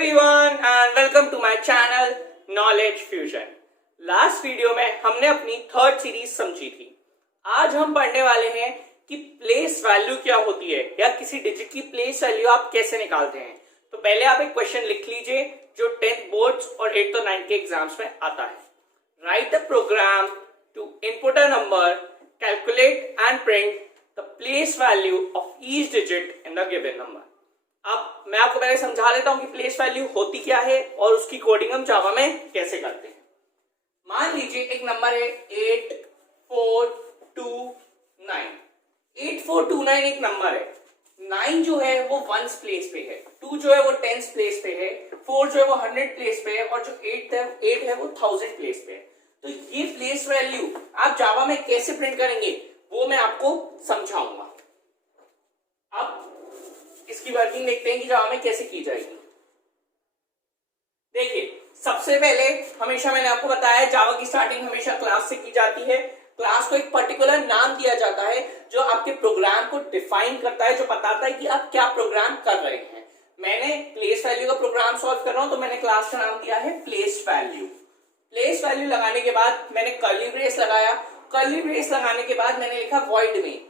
everyone and welcome to my channel Knowledge Fusion। Last video में हमने अपनी third series समझी थी। आज हम पढ़ने वाले हैं कि प्लेस वैल्यू क्या होती है या किसी डिजिट की प्लेस वैल्यू आप कैसे निकालते हैं। तो पहले आप एक क्वेश्चन लिख लीजिए जो 10th बोर्ड्स और 8th और 9th के एग्जाम्स में आता है। Write the program to input a number, calculate and print the place value of each digit in the given number. अब मैं आपको पहले समझा देता हूं कि प्लेस वैल्यू होती क्या है और उसकी कोडिंग हम जावा में कैसे करते हैं। मान लीजिए एक नंबर है 8429। 8429 एक नंबर है। 9 जो है वो 1s प्लेस पे है, 2 जो है वो 10s प्लेस पे है, 4 जो है वो 100 प्लेस पे है और जो 8 है वो 1000 प्लेस पे है। तो ये प्लेस वैल्यू आप जावा में कैसे प्रिंट करेंगे वो मैं आपको समझाऊंगा। अब इसकी वर्किंग देखते हैं कि जावा में कैसे की जाएगी। देखिए, सबसे पहले हमेशा मैंने आपको बताया जावा की स्टार्टिंग हमेशा क्लास से की जाती है। क्लास को एक पर्टिकुलर नाम दिया जाता है जो आपके प्रोग्राम को डिफाइन करता है, जो बताता है कि आप क्या प्रोग्राम कर रहे हैं। मैंने प्लेस वैल्यू का प्रोग्राम सॉल्व कर रहा हूं तो मैंने क्लास का नाम दिया है प्लेस वैल्यू। प्लेस वैल्यू लगाने के बाद मैंने कर्ली ब्रेस लगाया। कर्ली ब्रेस लगाने के बाद मैंने लिखा वॉइड में।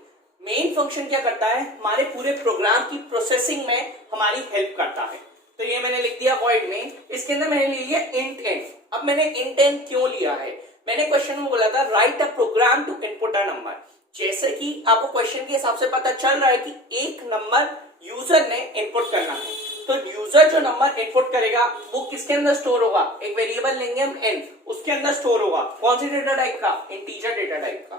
मेन फंक्शन क्या करता है, हमारे पूरे प्रोग्राम की प्रोसेसिंग में हमारी हेल्प करता है। तो ये मैंने लिख दिया वॉइड में। इसके अंदर मैंने ले लिया इंट एन। अब मैंने इंट एन क्यों लिया है, मैंने क्वेश्चन में बोला था write a program to input a number. जैसे कि आपको क्वेश्चन के हिसाब से पता चल रहा है कि एक नंबर यूजर ने इनपुट करना है, तो यूजर जो नंबर इनपुट करेगा वो किसके अंदर स्टोर होगा, एक वेरिएबल लेंगे हम एन, उसके अंदर स्टोर होगा। कौन सी डेटा टाइप का, इंटीजर डेटा टाइप का।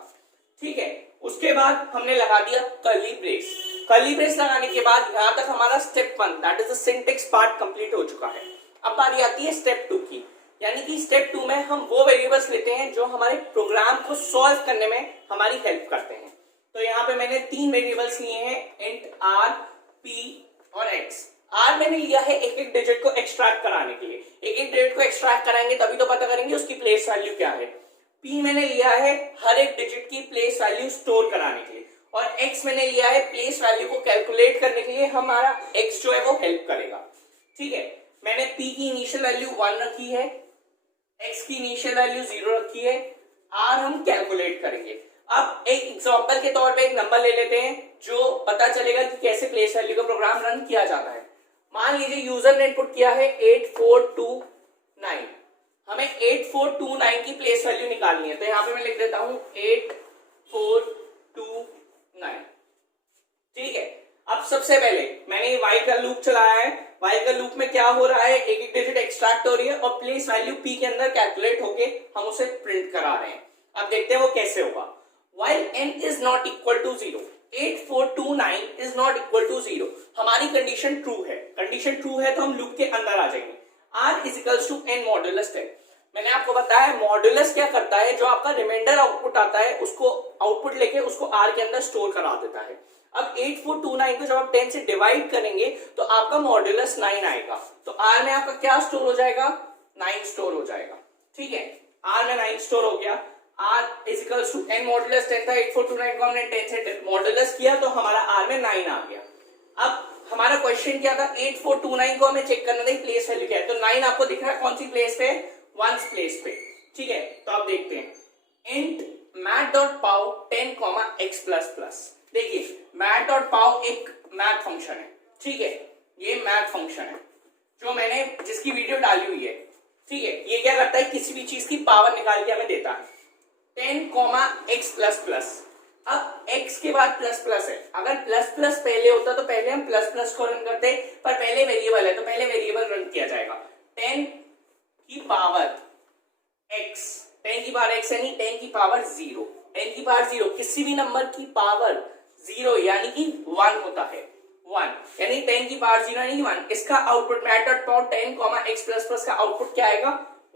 ठीक है, उसके बाद हमने लगा दिया कर्ली ब्रेस। कर्ली ब्रेस लगाने के बाद यहां तक हमारा step 1 that is the syntax part complete हो चुका है। अब बारी आती है स्टेप 2 की, यानी कि स्टेप 2 में हम वो वेरिएबल्स लेते हैं जो हमारे प्रोग्राम को सॉल्व करने में हमारी हेल्प करते हैं। तो यहाँ पे मैंने 3 वेरिएबल्स लिए हैं, इंट आर, पी और एक्स। आर मैंने लिया है एक एक डिजिट को एक्सट्रैक्ट कराने के लिए। एक एक डिजिट को एक्सट्रैक्ट कराएंगे तभी तो पता करेंगे उसकी प्लेस वैल्यू क्या है। पी मैंने लिया है हर एक डिजिट की प्लेस वैल्यू स्टोर कराने के लिए, और एक्स मैंने लिया है प्लेस वैल्यू को कैलकुलेट करने के लिए हमारा एक्स जो है वो हेल्प करेगा। ठीक है, मैंने पी की इनिशियल वैल्यू 1 रखी है, एक्स की इनिशियल वैल्यू 0 रखी है, आर हम कैलकुलेट करेंगे। अब एक एग्जांपल के तौर पे एक नंबर ले लेते हैं जो पता चलेगा कि कैसे प्लेस वैल्यू का प्रोग्राम रन किया जाता है। मान लीजिए यूजर ने इनपुट किया है 8429। हमें 8429 की प्लेस वैल्यू निकालनी है, तो यहां पे मैं लिख देता हूं 8429। ठीक है, अब सबसे पहले मैंने ये व्हाइल का लूप चलाया है। व्हाइल का लूप में क्या हो रहा है, एक एक डिजिट एक्सट्रैक्ट हो रही है और प्लेस वैल्यू पी के अंदर कैलकुलेट होके हम उसे प्रिंट करा रहे हैं। अब देखते हैं वो कैसे होगा। While n is not equal to 0, 8429 is not equal to 0, हमारी कंडीशन ट्रू है। कंडीशन ट्रू है तो हम लूप के अंदर आ जाएंगे। r is equals to n modulus 10। मैंने आपको बताया मॉड्यूलस क्या करता है, जो आपका रिमाइंडर आउटपुट आता है उसको आउटपुट लेके उसको r के अंदर स्टोर करा देता है। अब 8429 को जब आप 10 से डिवाइड करेंगे तो आपका मॉड्यूलस 9 आएगा, तो r में आपका क्या स्टोर हो जाएगा, 9 स्टोर हो जाएगा। ठीक है, r में 9 स्टोर हो गया। r is equals to n modulus 10 था, 8429 को हमने 10 से मॉड्यूलस किया तो हमारा r में 9 आ गया। अब हमारा क्वेश्चन क्या था, 8429 को हमें चेक करना था प्लेस वैल्यू क्या है, तो 9 आपको दिख रहा है कौन सी प्लेस पे, 1s प्लेस पे। ठीक है, तो आप देखते हैं इंट math.pow 10, x++। देखिए math.pow एक मैथ फंक्शन है। ठीक है, ये मैथ फंक्शन है जो मैंने जिसकी वीडियो डाली हुई है। ठीक है, ये क्या करता है, किसी भी चीज की पावर निकाल के हमें देता है। 10, x++। अब x के बाद प्लस प्लस है, अगर प्लस प्लस पहले होता तो पहले हम प्लस प्लस को रन करते, पर पहले वेरिएबल है तो पहले वेरिएबल रन किया जाएगा। 10 की पावर x, 10 की पावर x यानी 10 की पावर 0। 10 की पावर 0 किसी भी नंबर की पावर 0 यानी कि 1 होता है। 1 यानी 10 की पावर 0 यानी 1। इसका आउटपुट math.pow 10, x++ का आउटपुट क्या आएगा,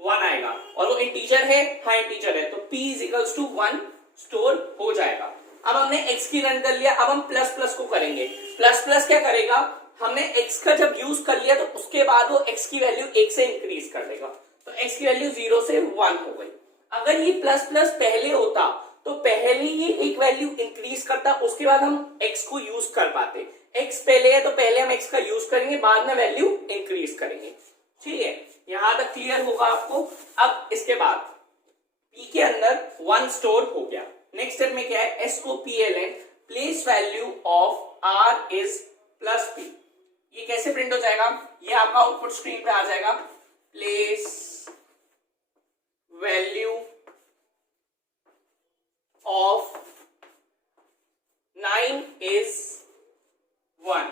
1 आएगा, और वो इंटीजर है, हाँ इंटीजर है, तो p is equals to 1 store हो जाएगा। अब हमने x की रन कर लिया, अब हम प्लस प्लस को करेंगे। प्लस प्लस क्या करेगा, हमने x का जब यूज कर लिया तो उसके बाद वो x की वैल्यू 1 से इंक्रीज कर देगा, तो x की वैल्यू 0 से 1 हो गई। अगर ये प्लस प्लस पहले होता तो पहले ही एक वैल्यू इंक्रीज करता, उसके बाद हम x को यूज कर पाते। x पहले है तो पहले हम x का यूज करेंगे, बाद में वैल्यू इंक्रीज करेंगे। ठीक है, यहां तक क्लियर होगा आपको। अब इसके बाद p के अंदर 1 स्टोर हो गया। नेक्स्ट स्टेप में क्या है, SOPLN place value of r is plus p। ये कैसे प्रिंट हो जाएगा, ये आपका आउटपुट स्क्रीन पे आ जाएगा, place value of 9 is 1,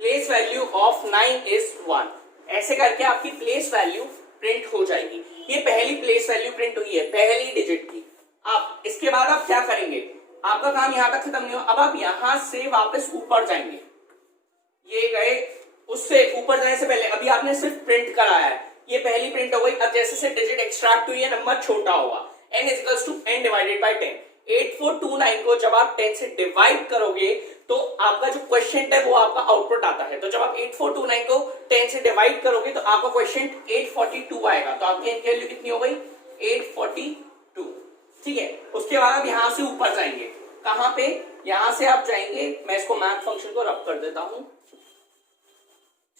place value of 9 is 1। ऐसे करके आपकी प्लेस वैल्यू प्रिंट हो जाएगी। ये पहली प्लेस वैल्यू प्रिंट हुई है, पहली डिजिट की। अब इसके बाद आप क्या करेंगे, आपका काम यहां तक खत्म नहीं हो, अब आप यहां से वापस ऊपर जाएंगे। ये गए, उससे ऊपर जाने से पहले अभी आपने सिर्फ प्रिंट कराया है, ये पहली प्रिंट हो गई। अब जैसे से डिजिट एक्सट्रैक्ट हुई है, नंबर छोटा होगा, n equals to n divided by 10। 8429 को जब आप 10 से डिवाइड करोगे तो आपका जो क्वेश्चन है वो आपका आउटपुट आता है। तो जब आप 8429 को 10 से डिवाइड करोगे तो आपका क्वेश्चन 842 आएगा। तो आपकी n की वैल्यू कितनी हो गई, 842। ठीक है, उसके बाद आप यहां से ऊपर जाएंगे, कहां पे, यहां से आप जाएंगे, मैं इसको मैथ फंक्शन को रब कर देता हूं।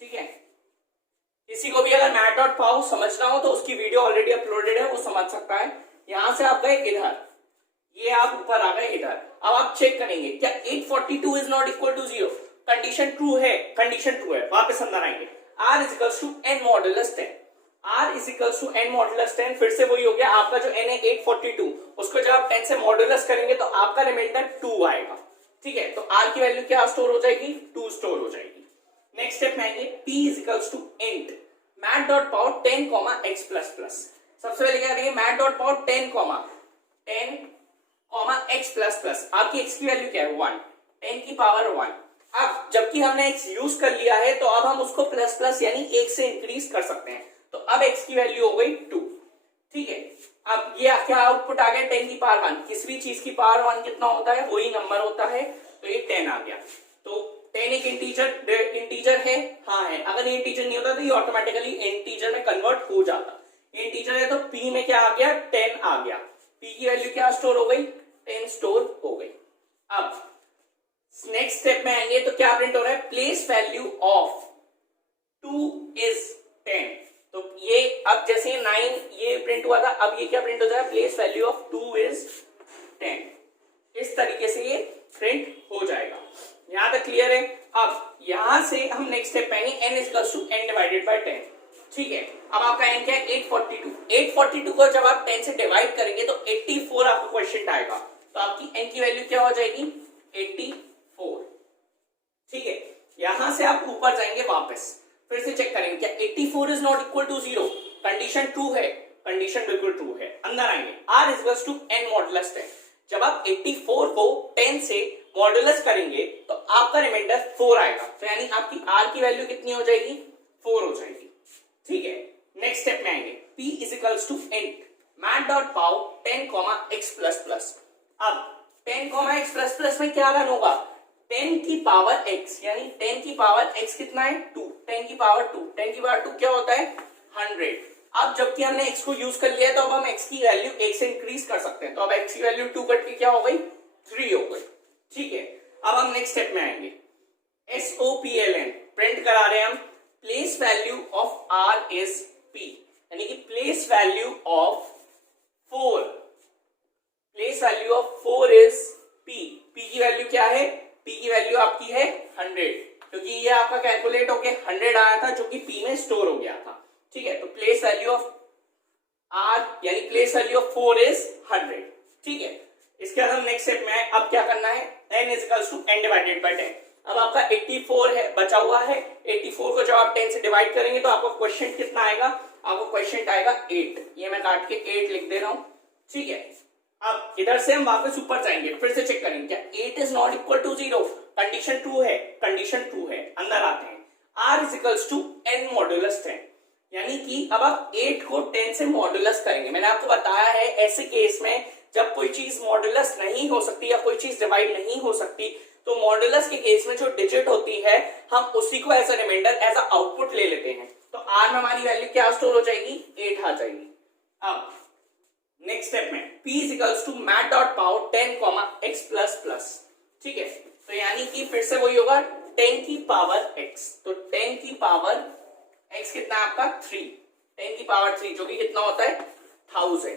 ठीक है, किसी को भी अगर math.pow समझना हो तो उसकी वीडियो ऑलरेडी अपलोडेड है, वो समझ सकता है। यहां से आप गए इधर, ये आप ऊपर आ गए इधर। अब आप चेक करेंगे क्या 842 is not equal to 0, condition true है, कंडीशन ट्रू है, वापस अंदर आएंगे, r is equals to n modulus 10, r is equals to n modulus 10। फिर से वही हो गया, आपका जो n है 842, उसको जब आप 10 से मॉडुलस करेंगे तो आपका रिमाइंडर 2 आएगा। ठीक है, तो r की वैल्यू क्या स्टोर हो जाएगी, 2 स्टोर हो जाएगी। नेक्स्ट स्टेप में आएंगे, p is equals to int math.pow 10, x plus plus. सबसे पहले क्या करेंगे, math.pow 10, x प्लस प्लस। आपकी x की वैल्यू क्या है, 1, 10 की पावर 1। अब जबकि हमने x यूज कर लिया है तो अब हम उसको प्लस प्लस यानी 1 से इंक्रीज कर सकते हैं। तो अब x की वैल्यू हो गई 2। ठीक है, अब ये क्या आउटपुट आ गया, 10 की पावर 1। किसी भी चीज की पावर 1 कितना होता है, वही नंबर होता है, तो ये 10 आ गया। तो 10 एक इंटीजर है, हाँ है। अगर ये इंटीजर नहीं होता तो ये ऑटोमेटिकली इंटीजर में कन्वर्ट हो जाता। इंटीजर है तो p में क्या आ गया, 10 आ गया। p की वैल्यू क्या स्टोर हो गई, 10 स्टोर हो गई। अब नेक्स्ट स्टेप में आएंगे तो क्या प्रिंट हो रहा है, प्लेस वैल्यू ऑफ 2 इज 10। तो ये अब जैसे 9 ये प्रिंट हुआ था, अब ये क्या प्रिंट हो जाएगा, प्लेस वैल्यू ऑफ 2 इज 10। इस तरीके से ये प्रिंट हो जाएगा। यहां तक क्लियर है। अब यहां से हम नेक्स्ट स्टेप पाएंगे, n is equal to n divided by 10। ठीक है, अब आपका n क्या है, 842। 842 को जब आप 10 से डिवाइड करेंगे तो 84 आपका क्वेश्चन आएगा। तो आपकी n की वैल्यू क्या हो जाएगी, 84। ठीक है, यहां से आप ऊपर जाएंगे, वापस फिर से चेक करेंगे क्या 84 is not equal to 0, condition true है, कंडीशन बिल्कुल ट्रू है। अंदर आएंगे, r is equal to n modulus 10। जब आप 84 को 10 से मॉडुलस करेंगे तो आपका रिमाइंडर 4 आएगा। तो यानी आपकी r की वैल्यू कितनी हो जाएगी, 4 हो जाएगी। ठीक है, नेक्स्ट स्टेप में आएंगे, p is equals to int math.pow 10, x plus plus. अब 10, x प्लस प्लस में क्या रन होगा, 10 की पावर x, यानी 10 की पावर x कितना है, 2। 10 की पावर 2, 10 की पावर 2 क्या होता है, 100। अब जबकि हमने x को यूज कर लिया है तो अब हम x की वैल्यू 1 से इंक्रीज कर सकते हैं। तो अब x की वैल्यू 2 कट के क्या हो गई, 3 हो गई। ठीक है, अब हम नेक्स्ट स्टेप में आएंगे, SOPLN प्रिंट करा रहे हैं हम, place value of r is p, यानी कि place value of 4, place value of 4 is p। p की वैल्यू क्या है, p की वैल्यू आपकी है 100, क्योंकि ये आपका कैलकुलेट होके 100 आया था जो कि p में स्टोर हो गया था। ठीक है, तो प्लेस वैल्यू ऑफ r यानी प्लेस वैल्यू ऑफ 4 इज 100। ठीक है, इसके बाद हम नेक्स्ट स्टेप में आए। अब क्या करना है, n is equals to n divided by 10। अब आपका 84 है, बचा हुआ है। 84 को जब आप 10 से डिवाइड करेंगे तो आपका क्वेश्चन कितना आएगा, आपको क्वेश्चन आएगा 8। ये मैं काट के 8 लिख दे रहा हूं। ठीक है, अब इधर से हम वापस ऊपर जाएंगे, फिर से चेक करेंगे क्या 8 is not equal to 0, condition true है, कंडीशन ट्रू है। अंदर आते हैं, r is equals to n modulus 10, यानी कि अब आप 8 को 10 से मॉडुलस करेंगे। मैंने आपको बताया है ऐसे केस में जब कोई चीज मॉडुलस नहीं हो सकती या कोई चीज डिवाइड नहीं हो सकती तो मॉडुलस के केस में जो डिजिट होती है हम उसी को as a reminder as a output ले लेते हैं। तो r में हमारी वैल्यू क्या स्टोर हो जाएगी, 8 आ जाएगी। अब नेक्स्ट स्टेप में p is equals to math.pow 10, x plus plus. ठीक है, तो यानी कि फिर से वही होगा 10 की पावर x। तो 10 की पावर x कितना है आपका 3, 10 की पावर 3 जो कि कितना होता है 1000।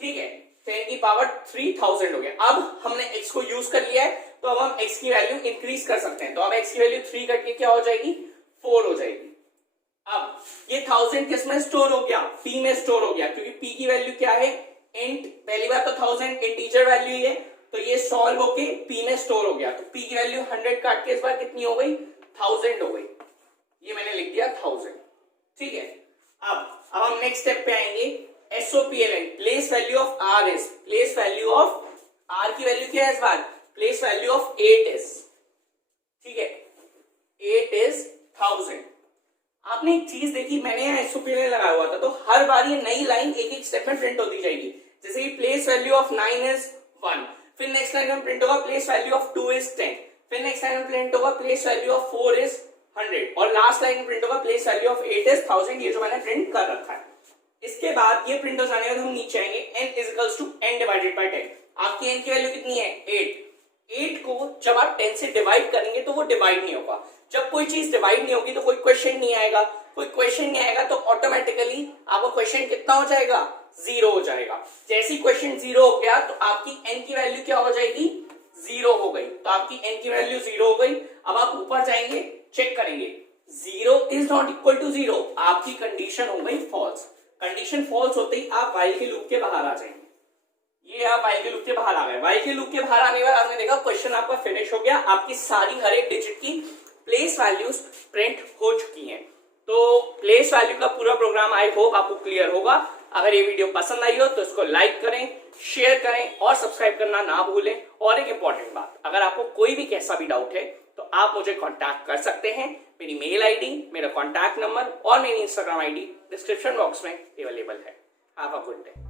ठीक है, 10 की पावर 3000 हो गया। अब हमने x को यूज कर लिया है तो अब हम x की वैल्यू इंक्रीज कर सकते हैं। तो अब x की वैल्यू 3 करके क्या हो जाएगी 4 हो जाएगी। अब ये 1000 किस में स्टोर हो गया p में स्टोर हो गया, क्योंकि p की वैल्यू क्या है इंट, पहली बात तो 1000 इंटीजर वैल्यू है तो ये सॉल्व होके p में स्टोर हो गया। तो p की वैल्यू 100 काट के इस बार कितनी हो गई 1000 हो गई, ये मैंने लिख दिया 1000। ठीक है, अब हम नेक्स्ट स्टेप पे आएंगे SOPLN, place value of r is, place value of r की वैल्यू क्या है इस बार प्लेस वैल्यू ऑफ 8 इज। ठीक है, 8 इज 1000। आपने एक चीज देखी, मैंने यहाँ SOPLN लगाया हुआ था तो हर बार ये नई लाइन एक एक स्टेप में प्रिंट होती जाएगी। जैसे कि प्लेस वैल्यू ऑफ 9 इज 1, फिर नेक्स्ट लाइन में प्रिंट होगा प्लेस वैल्यू ऑफ 2 इज 10, फिर नेक्स्ट लाइन में प्रिंट होगा प्लेस वैल्यू ऑफ 4 इज 100 और लास्ट लाइन में प्रिंट होगा प्लेस वैल्यू ऑफ 8 इज 1000। ये जो मैंने प्रिंट कर रखा है। इसके बाद ये प्रिंट हो जाने के बाद हम नीचे आएंगे n is equals to n divided by 10। आपकी n की वैल्यू कितनी है 8 को जब आप 10 से डिवाइड करेंगे तो वो डिवाइड नहीं होगा। जब कोई चीज डिवाइड नहीं होगी तो कोई क्वेश्चन नहीं आएगा, कोई क्वेश्चन नहीं आएगा तो ऑटोमेटिकली आपका क्वेश्चन कितना हो जाएगा 0 हो जाएगा। जैसे ही क्वेश्चन 0 हो गया तो आपकी n की वैल्यू क्या हो जाएगी 0 हो गई। तो आपकी n की वैल्यू 0 हो गई। अब आप ऊपर जाएंगे चेक करेंगे 0 इज नॉट इक्वल टू 0, आपकी कंडीशन हो गई फॉल्स। कंडीशन फॉल्स होते ही आप व्हाइल के लूप के बाहर आ जाएंगे। ये आप व्हाइल के लूप के बाहर आ गए। व्हाइल के लूप के बाहर आने के बाद आपने देखा क्वेश्चन आपका फिनिश हो गया, आपकी सारी हर एक डिजिट की प्लेस वैल्यूज प्रिंट हो चुकी हैं। तो प्लेस वैल्यू का पूरा प्रोग्राम आई होप आपको क्लियर होगा। अगर ये वीडियो पसंद आई हो तो इसको लाइक करें, शेयर करें और सब्सक्राइब करना ना भूलें। और एक इंपॉर्टेंट बात, अगर आपको कोई भी कैसा भी डाउट है तो आप मुझे कांटेक्ट कर सकते हैं। मेरी मेल आईडी, मेरा कांटेक्ट नंबर और मेरी इंस्टाग्राम आईडी डिस्क्रिप्शन बॉक्स में अवेलेबल है। Have a good day.